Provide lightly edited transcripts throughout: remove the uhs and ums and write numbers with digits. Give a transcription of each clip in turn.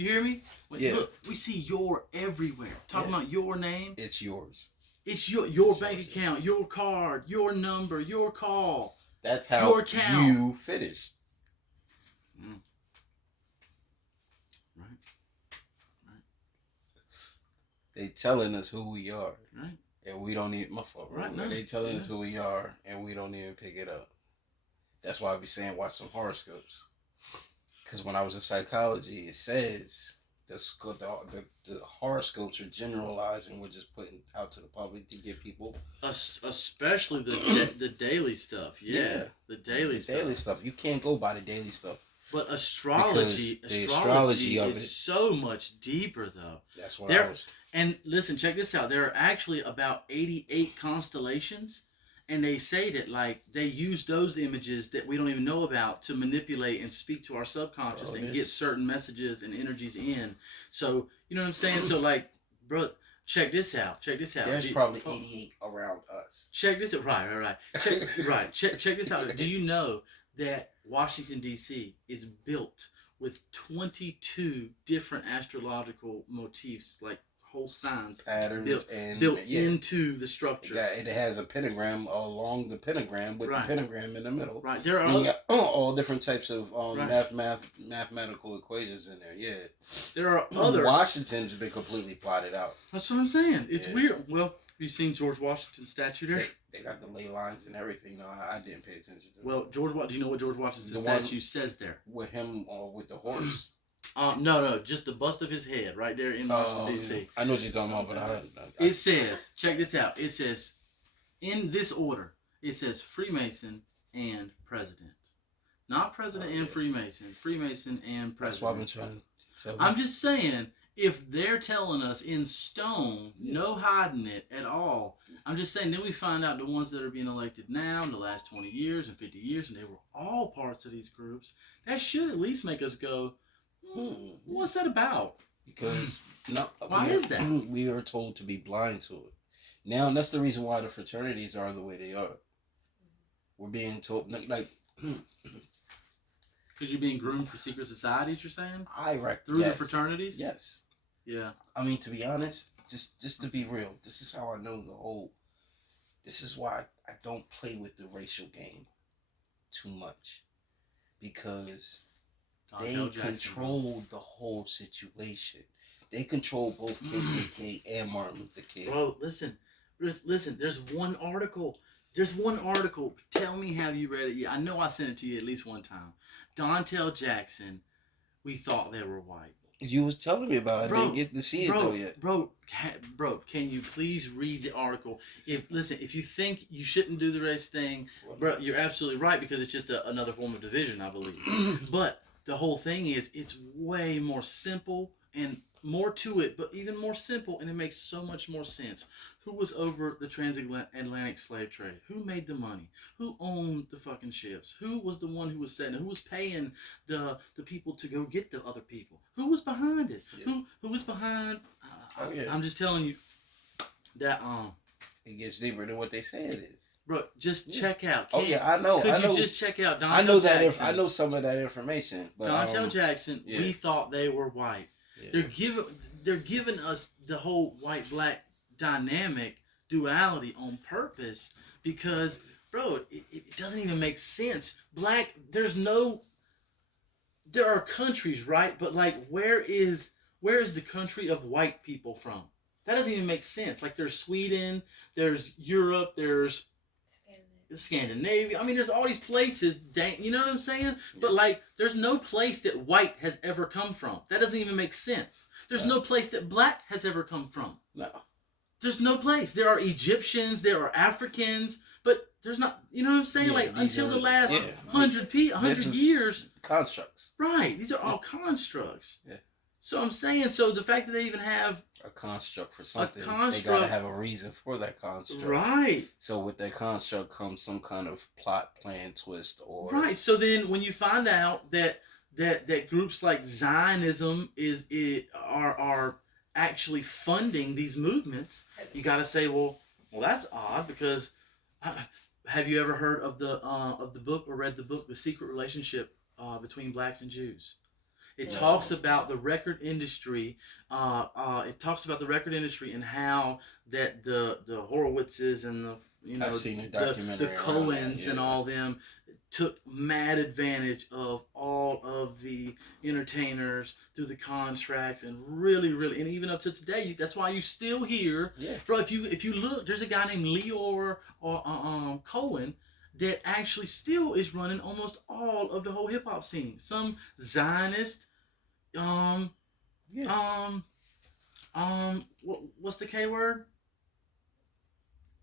You hear me? Look, we see your everywhere. Talking about your name. It's yours. It's your bank account, your card, your number, your call. That's how you finish. Mm. Right. They telling us who we are. Right. And we don't even, my fault, right? No. They telling us who we are, and we don't even pick it up. That's why I be saying watch some horoscopes. Because when I was in psychology, it says the horoscopes are generalizing. We're just putting out to the public to get people, especially the daily stuff. Yeah, the daily stuff. You can't go by the daily stuff. But astrology is so much deeper, though. That's what I was. And listen, check this out. There are actually about 88 constellations, and they say that they use those images that we don't even know about to manipulate and speak to our subconscious and get certain messages and energies in. So you know what I'm saying? So bro, check this out. There's probably 88 around us. Check this out. Right. Check this out. Do you know that Washington, D.C. is built with 22 different astrological motifs, like whole signs, patterns, built into the structure. It has a pentagram along the pentagram with the pentagram in the middle. Right. There are all different types of mathematical equations in there. Yeah. There are other. Washington's been completely plotted out. That's what I'm saying. It's weird. Well, have you seen George Washington's statue there? They got the ley lines and everything. No, I didn't pay attention to that. Well, do you know what George Washington's statue says there? With him or with the horse? No, just the bust of his head right there in Washington, D.C. I know what you're talking about, but it says, check this out. It says, in this order, it says Freemason and President. Not President and Freemason. Freemason and President. That's what I've been trying to tell you. I'm just saying, if they're telling us in stone, no hiding it at all, I'm just saying, then we find out the ones that are being elected now in the last 20 years and 50 years, and they were all parts of these groups, that should at least make us go, what's that about? Because why is that? We are told to be blind to it. Now, and that's the reason why the fraternities are the way they are. We're being told, because you're being groomed for secret societies, you're saying? Through the fraternities? Yes. Yeah. I mean, to be honest, just to be real, this is how I know this is why I don't play with the racial game too much. Because they control the whole situation. They control both KKK and Martin Luther King. Bro, listen. There's one article. Tell me, have you read it yet? I know I sent it to you at least one time. Dontel Jackson, we thought they were white. You was telling me about it. I didn't get to see it though yet. Bro, can you please read the article? If you think you shouldn't do the race thing, bro, you're absolutely right, because it's just another form of division, I believe. But the whole thing is, it's way more simple and more to it, but even more simple, and it makes so much more sense. Who was over the transatlantic slave trade? Who made the money? Who owned the fucking ships? Who was the one who was setting it? Who was paying the people to go get the other people? Who was behind it? Yeah. Who was behind? I'm just telling you that it gets deeper than what they say it is. Bro, just check out. I know. Could you just check out Dontel I know Jackson? I know some of that information. But Dontel Jackson, we thought they were white. Yeah. They're giving us the whole white-black dynamic duality on purpose, because, bro, it doesn't even make sense. There are countries, right? But where is the country of white people from? That doesn't even make sense. There's Sweden, there's Europe, there's Scandinavia. I mean, there's all these places. You know what I'm saying? Yeah. But there's no place that white has ever come from. That doesn't even make sense. There's no place that black has ever come from. No. There's no place. There are Egyptians, there are Africans, but there's not. You know what I'm saying? Until the last 100 years. Constructs. Right. These are all constructs. Yeah. So I'm saying, the fact that they even have a construct for something, they gotta have a reason for that construct. Right. So with that construct comes some kind of plot, plan, twist, or right. So then, when you find out that groups like Zionism are actually funding these movements, you gotta say, well, that's odd, because have you ever heard of the book or read the book, The Secret Relationship Between Blacks and Jews? It talks about the record industry. It talks about the record industry and how that the Horowitzes and I've seen the the documentary Coens and all them took mad advantage of all of the entertainers through the contracts and really, and even up to today, that's why you still hear, bro. If you look, there's a guy named Leor or Cohen that actually still is running almost all of the whole hip hop scene. Some Zionist, what's the K word?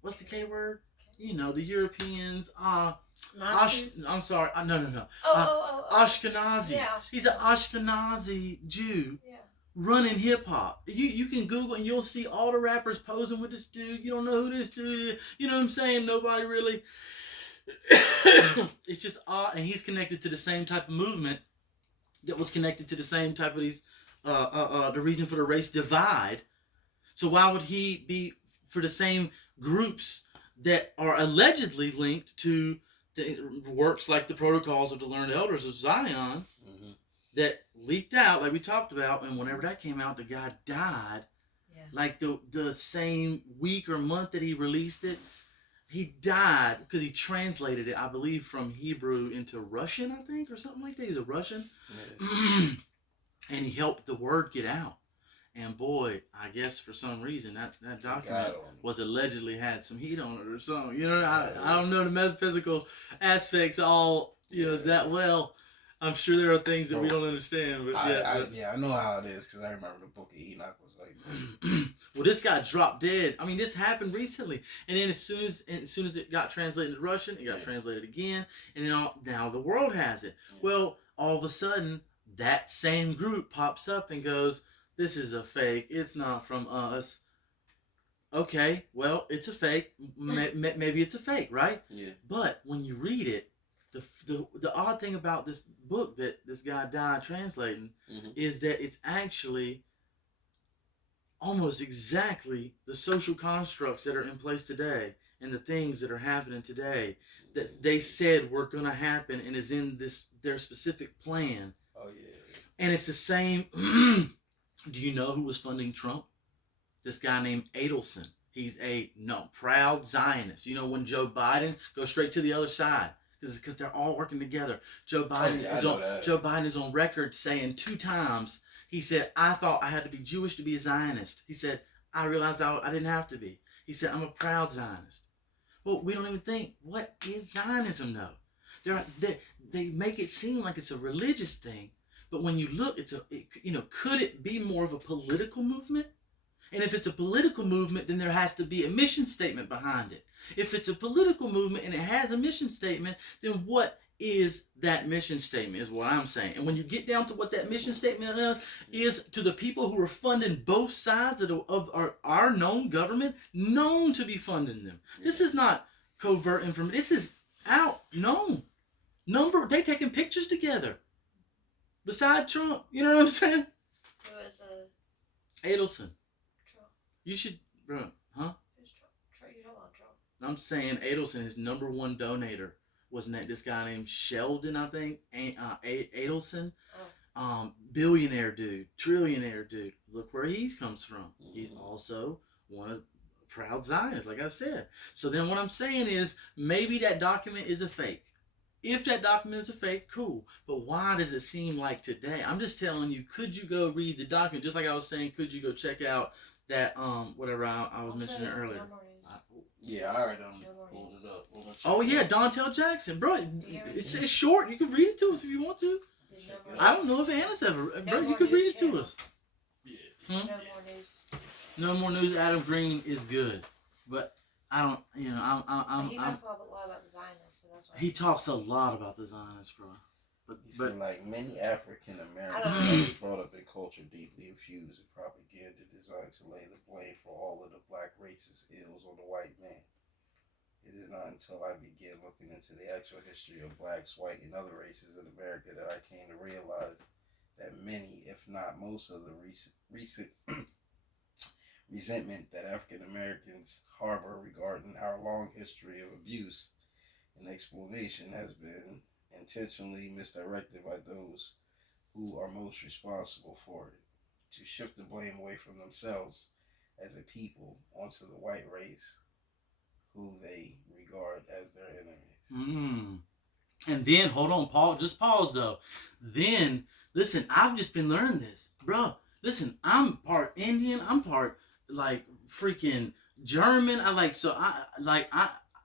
What's the K word? You know, the Europeans. I'm sorry. No. Ashkenazi. Yeah, He's an Ashkenazi Jew running hip hop. You can Google and you'll see all the rappers posing with this dude. You don't know who this dude is. You know what I'm saying? Nobody really. It's just odd, and he's connected to the same type of movement that was connected to the same type of these. The reason for the race divide. So why would he be for the same groups that are allegedly linked to the works like the Protocols of the Learned Elders of Zion that leaked out, like we talked about, and whenever that came out, the guy died. Like the same week or month that he released it, he died because he translated it, I believe, from Hebrew into Russian, I think, or something like that. He's a Russian. And he helped the word get out. And boy, I guess for some reason that document was allegedly had some heat on it or something. You know, I don't know the metaphysical aspects all, that well. I'm sure there are things that we don't understand. But I know how it is because I remember the Book of Enoch was like. Well, this got dropped dead. I mean, this happened recently, and then as soon as it got translated into Russian, it got translated again, and then now the world has it. Well, all of a sudden, that same group pops up and goes, "This is a fake. It's not from us." Okay, well, it's a fake. Maybe it's a fake, right? Yeah. But when you read it, the odd thing about this book that this guy died translating is that it's actually almost exactly the social constructs that are in place today and the things that are happening today that they said were going to happen and is in their specific plan. Oh yeah. And it's the same. Do you know who was funding Trump? This guy named Adelson. He's a proud Zionist. You know, when Joe Biden goes straight to the other side because they're all working together. Joe Biden is on record saying 2 times. He said, "I thought I had to be Jewish to be a Zionist." He said, "I realized I didn't have to be." He said, "I'm a proud Zionist." Well, we don't even think, what is Zionism though? They make it seem like it's a religious thing, but when you look, could it be more of a political movement? And if it's a political movement, then there has to be a mission statement behind it. If it's a political movement and it has a mission statement, then what is that mission statement is what I'm saying. And when you get down to what that mission statement is to the people who are funding both sides of our known government, known to be funding them. This is not covert information. This is out, known. They taking pictures together. Beside Trump, you know what I'm saying? Who is Adelson. Trump? You should, bro, huh? Who's Trump? You don't want Trump. I'm saying Adelson, his #1 donator, was this guy named Sheldon, I think, Adelson. Billionaire dude, trillionaire dude. Look where he comes from. He's also one of proud Zionists, like I said. So then what I'm saying is maybe that document is a fake. If that document is a fake, cool. But why does it seem like today? I'm just telling you, could you go read the document? Just like I was saying, could you go check out that, whatever I was mentioning earlier. Yeah, I already pulled it up. Oh yeah, Dontel Jackson, bro. It's short. You can read it to us if you want to. I don't know if Anna's ever, bro. You can read it to us. Yeah. No more news. No more news. Adam Green is good, but I don't. He talks a lot about the Zionists, so that's why. He talks a lot about the Zionists, bro. But like many African Americans brought up in culture deeply infused with propaganda designed to lay the blame for all of the black racist ills on the white man. It is not until I began looking into the actual history of blacks, white, and other races in America that I came to realize that many, if not most, of the recent resentment that African Americans harbor regarding our long history of abuse and exploitation has been intentionally misdirected by those who are most responsible for it, to shift the blame away from themselves as a people onto the white race, who they regard as their enemies. And then, hold on, Paul. Just pause though. Then, listen, I've just been learning this, bro. Listen, I'm part Indian. I'm part like freaking German.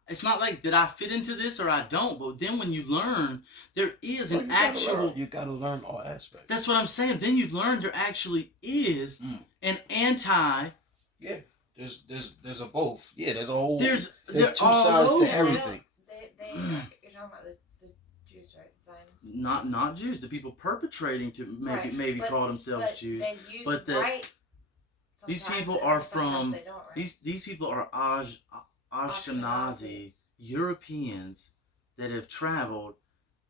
It's not like that I fit into this or I don't. But then when you learn, there is an actual. You gotta learn all aspects. That's what I'm saying. Then you learn there actually is an anti. Yeah, there's a both. Yeah, there's a whole. There's two sides to everything. You're talking about the Jews, right? Zionists. Not Jews. The people perpetrating to maybe call themselves Jews. But these people are from these people are Ashkenazi Europeans that have traveled,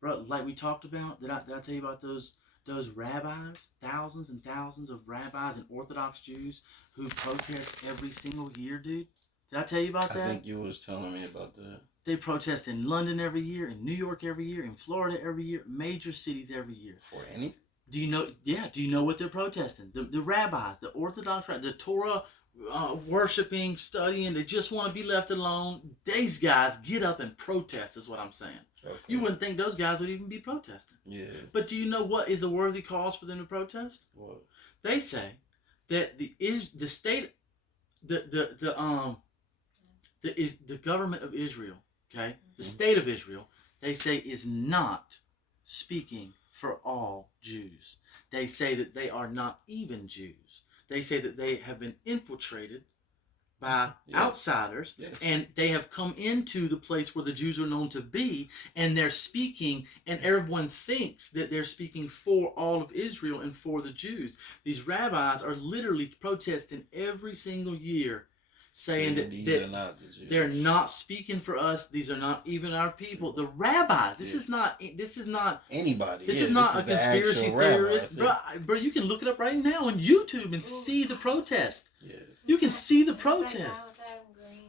bro. Like we talked about. Did I tell you about those rabbis? Thousands and thousands of rabbis and Orthodox Jews who protest every single year, dude. Did I tell you about that? I think you was telling me about that. They protest in London every year, in New York every year, in Florida every year, major cities every year. For anything? Do you know? Yeah. Do you know what they're protesting? The rabbis, the Orthodox, the Torah worshiping, studying. They just want to be left alone. These guys get up and protest. Is what I'm saying. Okay. You wouldn't think those guys would even be protesting. Yeah. But do you know what is a worthy cause for them to protest? What? They say that the government of Israel, okay, the state of Israel, they say is not speaking for all Jews. They say that they are not even Jews. They say that they have been infiltrated by outsiders, and they have come into the place where the Jews are known to be, and they're speaking, and everyone thinks that they're speaking for all of Israel and for the Jews. These rabbis are literally protesting every single year, saying that they're not speaking for us. These are not even our people. The rabbis. This is not anybody. This is not a conspiracy theorist, bro. You can look it up right now on YouTube and see the protest. Yeah. You can see the protest. That rabbi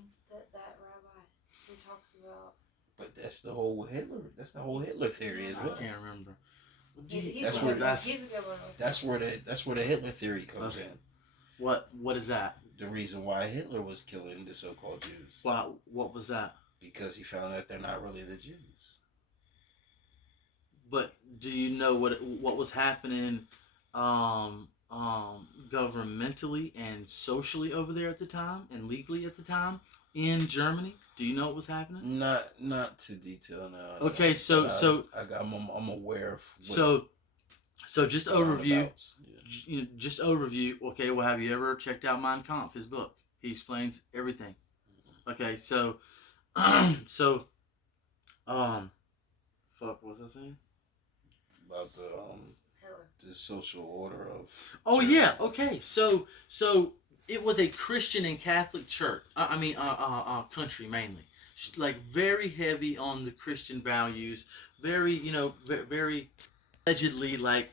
who talks about. But that's the whole Hitler. That's the whole Hitler theory as well. I can't remember. He's a good one. That's where the Hitler theory comes in. What is that? The reason why Hitler was killing the so-called Jews. Wow, what was that? Because he found out they're not really the Jews. But do you know what was happening governmentally and socially over there at the time and legally at the time in Germany? Do you know what was happening? Not to detail now. Okay, I'm aware of. So just overview. Just overview. Okay, well, have you ever checked out Mein Kampf, his book? He explains everything. Okay, fuck, what was I saying? About the social order of. Oh church. Yeah. Okay. So it was a Christian and Catholic church. Country mainly, like very heavy on the Christian values. Very, very allegedly like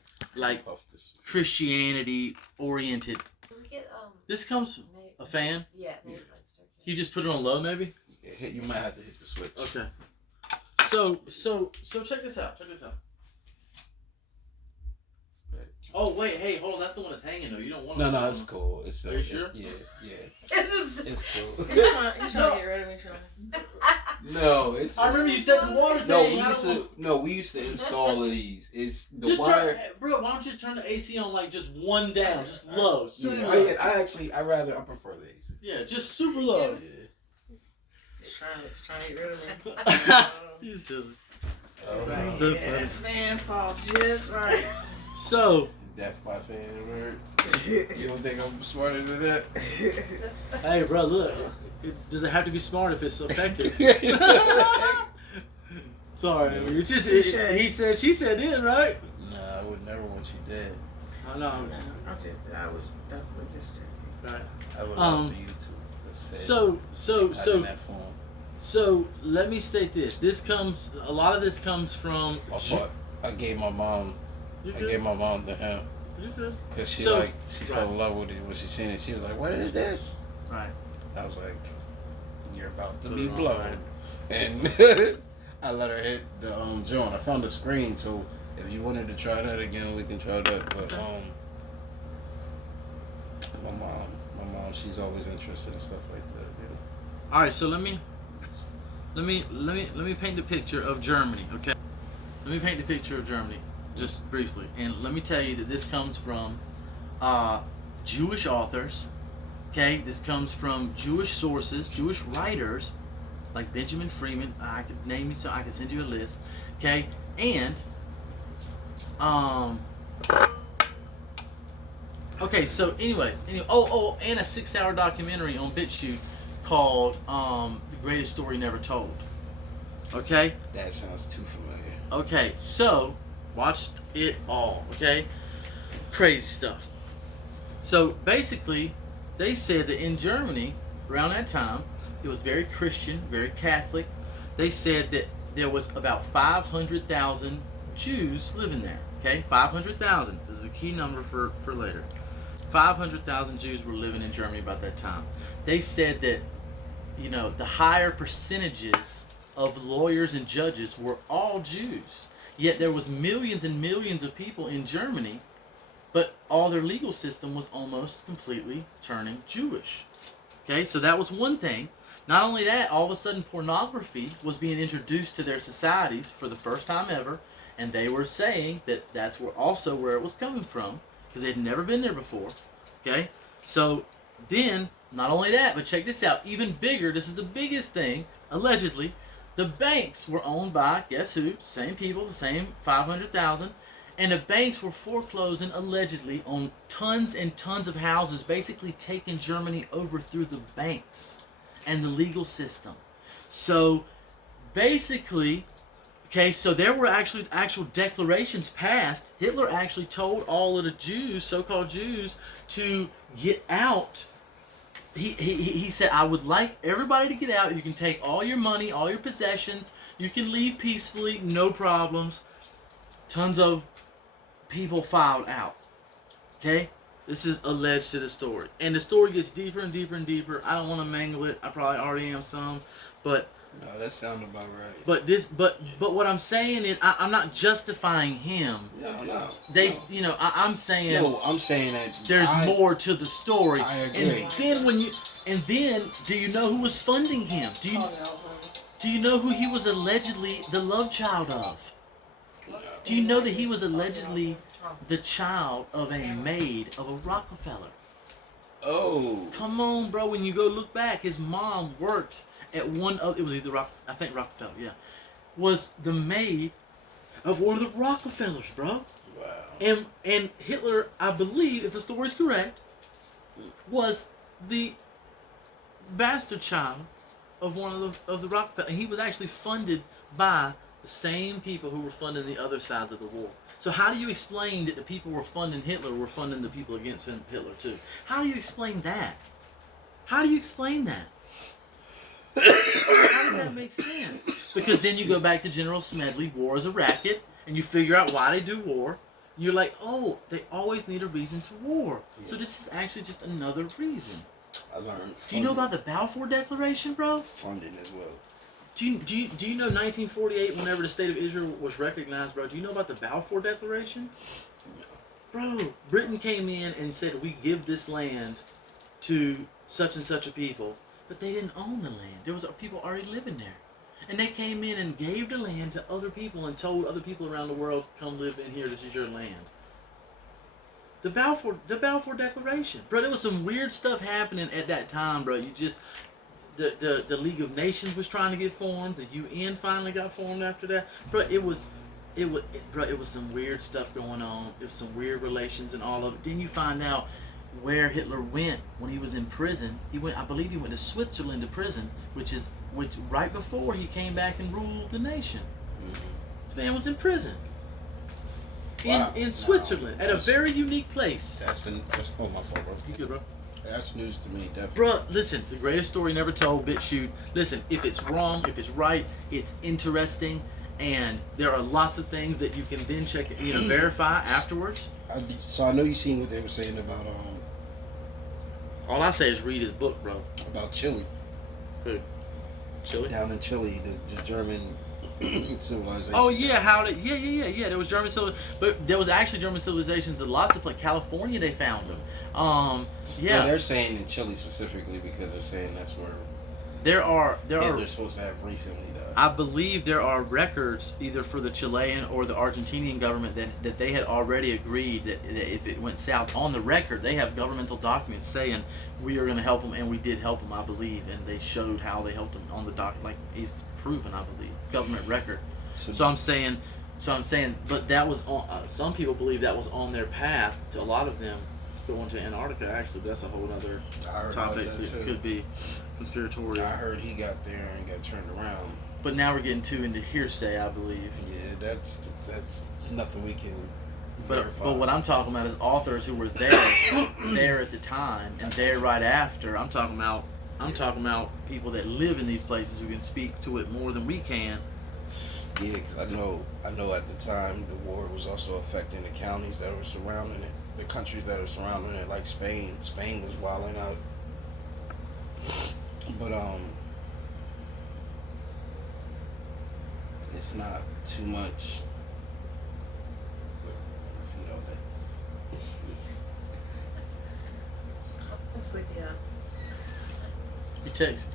Christianity oriented. This comes a fan. Yeah. You just put it on low, maybe. Yeah, you might have to hit the switch. Okay. So check this out. Oh wait, hey, hold on. That's the one that's hanging though. You don't want. No, it's cool. Are you sure? Yeah. It's cool. He's trying to get rid of me, Sean. No, it's. I remember you said the water thing. We used to install these. It's the just wire. Bro, why don't you turn the AC on like just one down, just low. Yeah, I prefer the AC. Yeah, just super low. Yeah. He's trying to get rid of me. You silly. That fan fall just right. So. That's my fan word. You don't think I'm smarter than that? Hey, bro, look. Does it have to be smart if it's effective? Sorry, no. He said, she said it, right? Nah, I would never want you dead. I know. I was definitely just joking. Right. I would love for you to. So let me state this. A lot of this comes from. I gave my mom. Gave my mom the hemp. You good? Cause she fell in love with it when she seen it. She was like, "What is this?" Right. I was like, "You're about to be blown," and I let her hit the joint. I found the screen, so If you wanted to try that again, we can try that. But my mom, she's always interested in stuff like that. Yeah. All right, so let me paint the picture of Germany, okay? Let me paint the picture of Germany just briefly, and let me tell you that this comes from Jewish authors, okay? This comes from Jewish sources, Jewish writers, like Benjamin Freeman. I could name you, so I could send you a list, okay? And okay, so anyway, and a 6-hour documentary on BitChute called The Greatest Story Never Told. Okay? That sounds too familiar. Okay, so watched it all, okay? Crazy stuff. So basically, they said that in Germany, around that time, it was very Christian, very Catholic. They said that there was about 500,000 Jews living there, okay? 500,000. This is a key number for later. 500,000 Jews were living in Germany about that time. They said that, the higher percentages of lawyers and judges were all Jews. Yet there was millions and millions of people in Germany, but all their legal system was almost completely turning Jewish. Okay, so that was one thing. Not only that, all of a sudden pornography was being introduced to their societies for the first time ever, and they were saying that that's where it was coming from, because they'd never been there before. Okay, so then, not only that, but check this out, even bigger, this is the biggest thing, allegedly, the banks were owned by, guess who? Same people, the same 500,000. And the banks were foreclosing, allegedly, on tons and tons of houses, basically taking Germany over through the banks and the legal system. So, basically, okay, so there were actual declarations passed. Hitler actually told all of the Jews, so-called Jews, to get out. He said, I would like everybody to get out. You can take all your money, all your possessions. You can leave peacefully, no problems. Tons of people filed out. Okay? This is alleged to the story. And the story gets deeper and deeper and deeper. I don't want to mangle it. I probably already am some. But no, that sounds about right. But what I'm saying is, I'm not justifying him. No. I'm saying. No, I'm saying that there's more to the story. I agree. And then, do you know who was funding him? Do you know who he was allegedly the love child of? Do you know that he was allegedly the child of a maid of a Rockefeller? Oh. Come on, bro. When you go look back, his mom worked at one of, it was either Rockefeller, yeah, was the maid of one of the Rockefellers, bro. Wow. And Hitler, I believe, if the story's correct, was the bastard child of one of the Rockefeller. And he was actually funded by the same people who were funding the other sides of the war. So how do you explain that the people who were funding Hitler were funding the people against Hitler too? How do you explain that? How do you explain that? How does that make sense? Because then you go back to General Smedley, war is a racket, and you figure out why they do war. You're like, oh, they always need a reason to war. Yeah. So this is actually just another reason. I learned. Do you know about the Balfour Declaration, bro? Funding as well. Do you know 1948, whenever the state of Israel was recognized, bro? Do you know about the Balfour Declaration? No. Bro, Britain came in and said, we give this land to such and such a people, but they didn't own the land. There was people already living there. And they came in and gave the land to other people and told other people around the world, come live in here, this is your land. The Balfour Declaration. Bro, there was some weird stuff happening at that time, bro. The League of Nations was trying to get formed. The UN finally got formed after that. Bro, it was some weird stuff going on. It was some weird relations and all of it. Then you find out where Hitler went when he was in prison. I believe he went to Switzerland to prison, which right before he came back and ruled the nation. Mm-hmm. The man was in prison. Wow. In Switzerland, at a very unique place. That's my fault, bro. You good, bro? That's news to me, definitely. Bro, listen, the greatest story never told, BitChute. Listen, if it's wrong, if it's right, it's interesting, and there are lots of things that you can then check, verify afterwards. So I know you seen what they were saying about all I say is read his book, bro. About Chile. Who? Chile? Down in Chile, the German civilization. Oh yeah, how did? Yeah. There was German but there was actually German civilizations in lots of like California. They found them. Yeah, they're saying in Chile specifically because they're saying that's where there are they're supposed to have recently died. I believe there are records either for the Chilean or the Argentinian government that they had already agreed that if it went south on the record, they have governmental documents saying we are going to help them, and we did help them, I believe, and they showed how they helped them on the like it's proven, I believe, government record. So I'm saying, but that was on. Some people believe that was on their path to a lot of them going to Antarctica. Actually, that's a whole other topic. It could be conspiratorial. I heard he got there and got turned around. But now we're getting too into hearsay, I believe. Yeah, that's nothing we can verify. But what I'm talking about is authors who were there at the time and there right after. I'm talking about people that live in these places who can speak to it more than we can. Yeah, because I know at the time the war was also affecting the counties that were surrounding it, the countries that are surrounding it, like Spain. Spain was wilding out. But it's not too much. I'm sleepy, yeah. You text.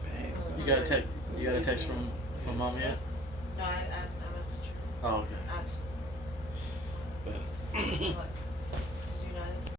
You got a text. You got a text from mom yet? No, I messaged her. Oh, okay. I just. But